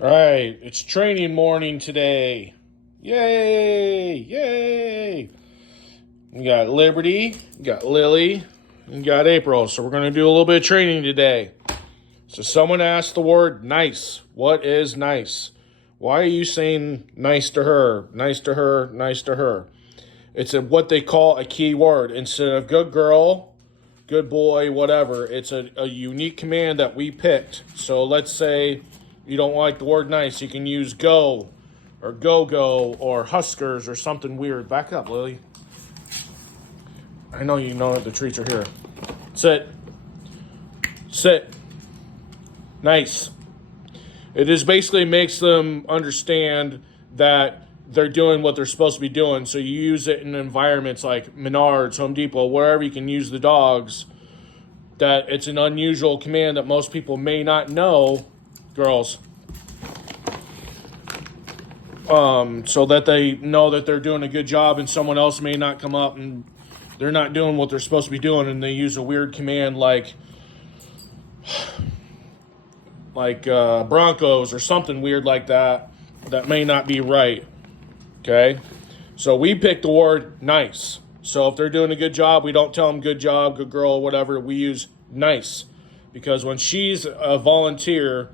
All right, it's training morning today. Yay! Yay! We got Liberty, we got Lily, and we got April. So we're going to do a little bit of training today. So someone asked the word nice. What is nice? Why are you saying nice to her? Nice to her, nice to her. It's what they call a key word. Instead of good girl, good boy, whatever, it's a unique command that we picked. So let's say you don't like the word nice, you can use go or go-go or Huskers or something weird. Back up, Lily. I know you know that the treats are here. Sit. Sit. Nice. It just basically makes them understand that they're doing what they're supposed to be doing. So you use it in environments like Menards, Home Depot, wherever you can use the dogs. That it's an unusual command that most people may not know, girls. So that they know that they're doing a good job and someone else may not come up and they're not doing what they're supposed to be doing and they use a weird command like Broncos or something weird like that may not be right. Okay? So we picked the word nice. So if they're doing a good job, we don't tell them good job, good girl, whatever. We use nice. Because when she's a volunteer,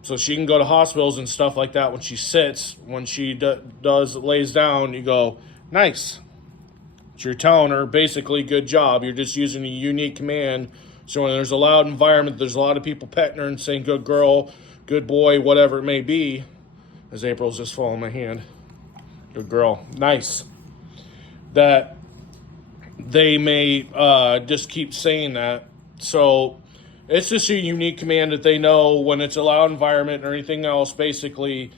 so she can go to hospitals and stuff like that when she sits, when she lays down, you go, nice. So you're telling her basically good job. You're just using a unique command. So when there's a loud environment, there's a lot of people petting her and saying good girl, good boy, whatever it may be. As April's just following my hand. Good girl. Nice. That they may just keep saying that. So it's just a unique command that they know when it's a loud environment or anything else. Basically,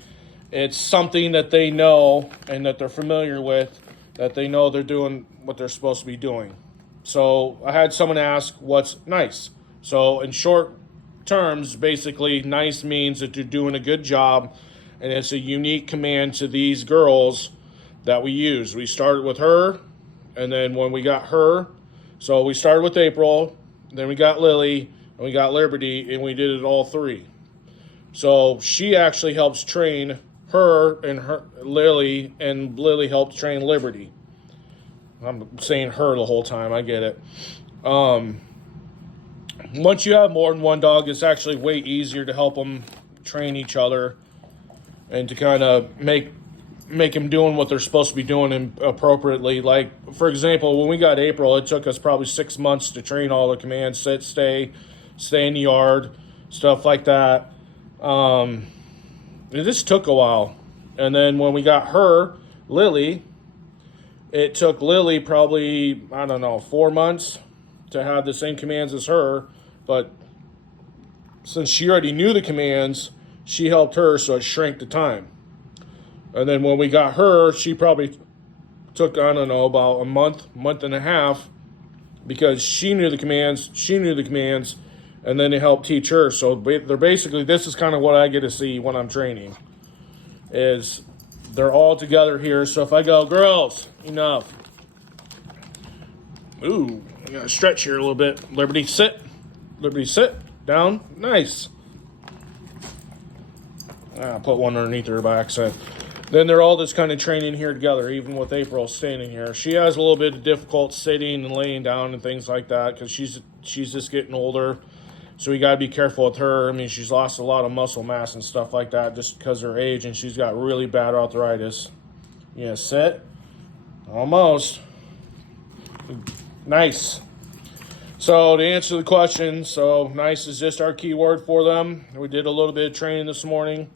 it's something that they know and that they're familiar with, that they know they're doing what they're supposed to be doing. So I had someone ask, what's nice? So in short terms, basically, nice means that you're doing a good job, and it's a unique command to these girls that we use. We started with her, and then when we got her, so we started with April, then we got Lily, and we got Liberty, and we did it all three. So she actually helps train her and Lily, and Lily helps train Liberty. I'm saying her the whole time. I get it. Once you have more than one dog, it's actually way easier to help them train each other and to kind of make them doing what they're supposed to be doing appropriately. Like, for example, when we got April, it took us probably 6 months to train all the commands: sit, stay in the yard, stuff like that. It just took a while. And then when we got her, Lily, it took Lily probably, 4 months to have the same commands as her. But since she already knew the commands, she helped her, so it shrank the time. And then when we got her, she probably took, about a month and a half, because she knew the commands, and then they helped teach her. So they're basically, this is kind of what I get to see when I'm training, is they're all together here. So if I go, girls, enough. Ooh, I gotta stretch here a little bit. Liberty, sit. Liberty, sit. Down. Nice. I'll put one underneath her by accident. Then they're all just kind of training here together, even with April standing here. She has a little bit of difficult sitting and laying down and things like that because she's just getting older. So we got to be careful with her. I mean, she's lost a lot of muscle mass and stuff like that just because of her age, and she's got really bad arthritis. Yeah, sit. Almost. Nice. So to answer the question, so nice is just our keyword for them. We did a little bit of training this morning.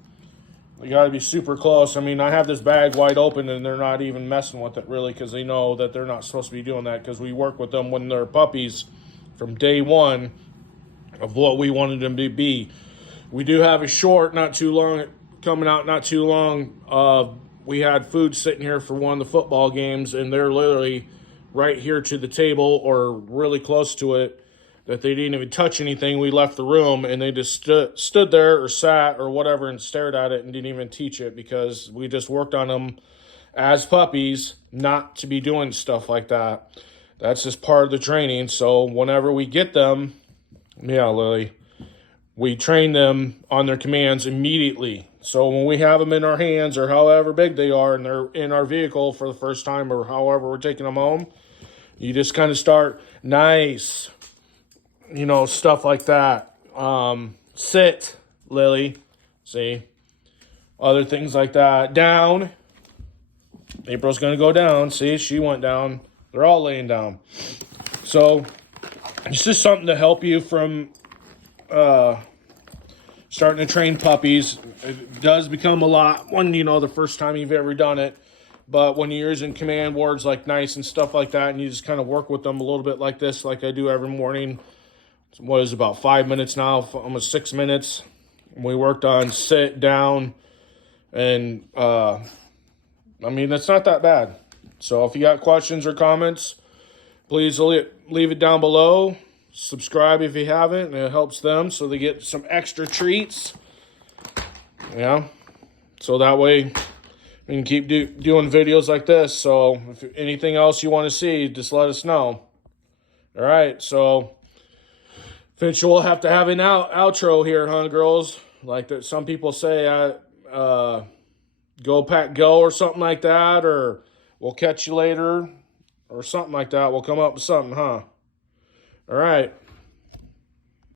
We got to be super close. I mean, I have this bag wide open, and they're not even messing with it, really, because they know that they're not supposed to be doing that, because we work with them when they're puppies from day one of what we wanted them to be. We do have a short coming out not too long. We had food sitting here for one of the football games, and they're literally right here to the table or really close to it, that they didn't even touch anything. We left the room, and they just stood there or sat or whatever and stared at it and didn't even teach it, because we just worked on them as puppies not to be doing stuff like that. That's just part of the training. So whenever we get them, yeah, Lily, we train them on their commands immediately. So when we have them in our hands or however big they are and they're in our vehicle for the first time or however we're taking them home, you just kind of start nice, stuff like that. Sit, Lily. See? Other things like that. Down. April's going to go down. See, she went down. They're all laying down. So it's just something to help you from starting to train puppies. It does become a lot when, the first time you've ever done it. But when you're using command words like nice and stuff like that, and you just kind of work with them a little bit like this, like I do every morning. What is it, about 5 minutes now, almost 6 minutes. We worked on sit, down, and that's not that bad. So if you got questions or comments, please leave it down below. Subscribe if you haven't, and it helps them so they get some extra treats. Yeah. So that way we can keep doing videos like this. So if anything else you want to see, just let us know. All right. So Finch will have to have an outro here, huh, girls? Like that, some people say, go pack go or something like that, or we'll catch you later or something like that. We'll come up with something, huh? All right.